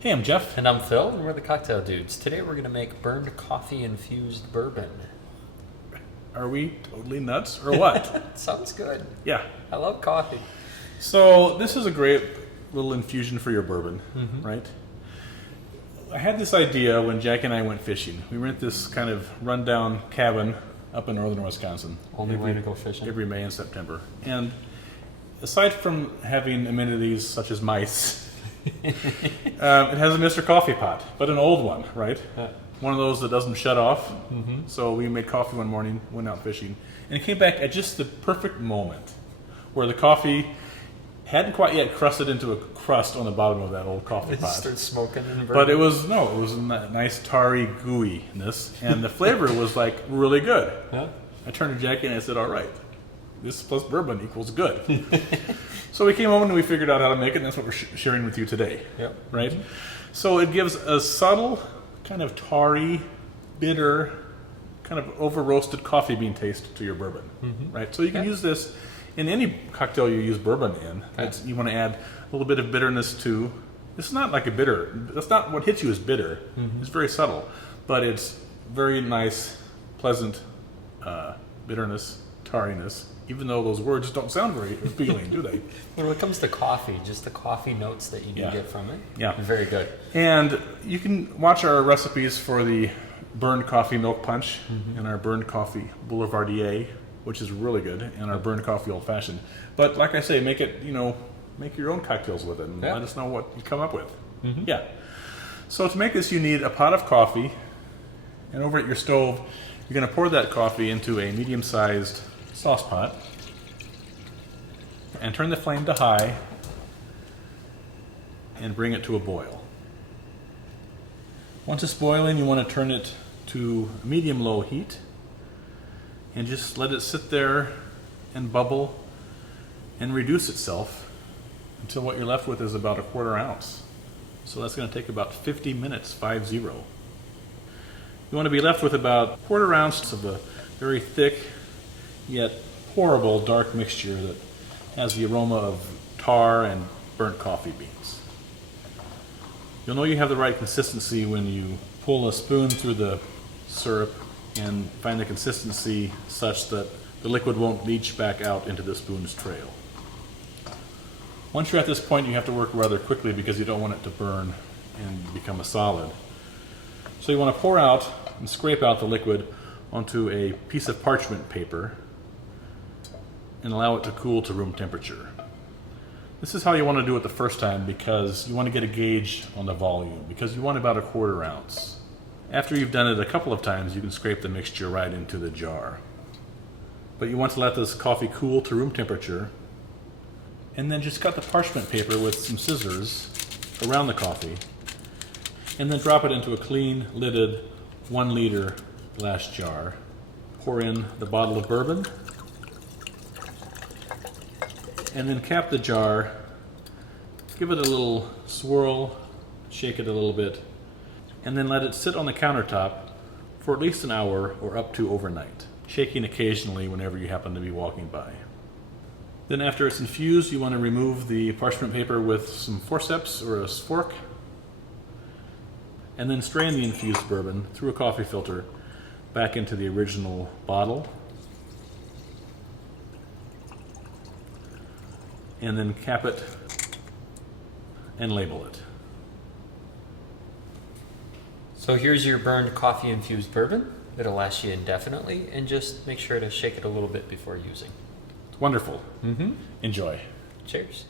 Hey, I'm Jeff. And I'm Phil, and we're the Cocktail Dudes. Today we're going to make Burned Coffee Infused Bourbon. Are we totally nuts or what? Sounds good. Yeah. I love coffee. So this is a great little infusion for your bourbon, right? I had this idea when Jack and I went fishing. We rent this kind of rundown cabin up in northern Wisconsin. Only way to go fishing. Every May and September. And aside from having amenities such as mice, it has a Mr. Coffee pot, but an old one, right? Yeah. One of those that doesn't shut off. So we made coffee one morning, went out fishing, and it came back at just the perfect moment where the coffee hadn't quite yet crusted into a crust on the bottom of that old coffee It pot. starts smoking and burning. But it was a nice tarry gooiness, and the flavor was like really good. Yeah. I turned to Jackie and I said, all right, this plus bourbon equals good. So we came home and we figured out how to make it, and that's what we're sharing with you today. Yep. Right? So it gives a subtle, kind of tarry, bitter, kind of over-roasted coffee bean taste to your bourbon. Right? So you can use this in any cocktail you use bourbon in. You want to add a little bit of bitterness to. It's not like a bitter. That's not what hits you as bitter. It's very subtle. But it's very nice, pleasant bitterness, tarriness, even though those words don't sound very appealing, do they? When it comes to coffee, just the coffee notes that you can get from it. Yeah. Very good. And you can watch our recipes for the Burned Coffee Milk Punch and our Burned Coffee Boulevardier, which is really good, and our Burned Coffee Old Fashioned. But like I say, make it, make your own cocktails with it and let us know what you come up with. Yeah. So to make this, you need a pot of coffee, and over at your stove, you're going to pour that coffee into a medium-sized sauce pot and turn the flame to high and bring it to a boil. Once it's boiling, you want to turn it to medium-low heat and just let it sit there and bubble and reduce itself until what you're left with is about a 1/4 ounce. So that's going to take about 50 minutes, 50. You want to be left with about 1/4 ounce of a very thick yet horrible dark mixture that has the aroma of tar and burnt coffee beans. You'll know you have the right consistency when you pull a spoon through the syrup and find the consistency such that the liquid won't leach back out into the spoon's trail. Once you're at this point, you have to work rather quickly because you don't want it to burn and become a solid. So you want to pour out and scrape out the liquid onto a piece of parchment paper and allow it to cool to room temperature. This is how you want to do it the first time because you want to get a gauge on the volume because you want about a 1/4 ounce. After you've done it a couple of times, you can scrape the mixture right into the jar. But you want to let this coffee cool to room temperature and then just cut the parchment paper with some scissors around the coffee and then drop it into a clean lidded 1 liter glass jar. Pour in the bottle of bourbon and then cap the jar, give it a little swirl, shake it a little bit, and then let it sit on the countertop for at least an hour or up to overnight, shaking occasionally whenever you happen to be walking by. Then after it's infused, you want to remove the parchment paper with some forceps or a fork, and then strain the infused bourbon through a coffee filter back into the original bottle, and then cap it and label it. So here's your Burned Coffee Infused Bourbon. It'll last you indefinitely, and just make sure to shake it a little bit before using. Wonderful. Enjoy. Cheers.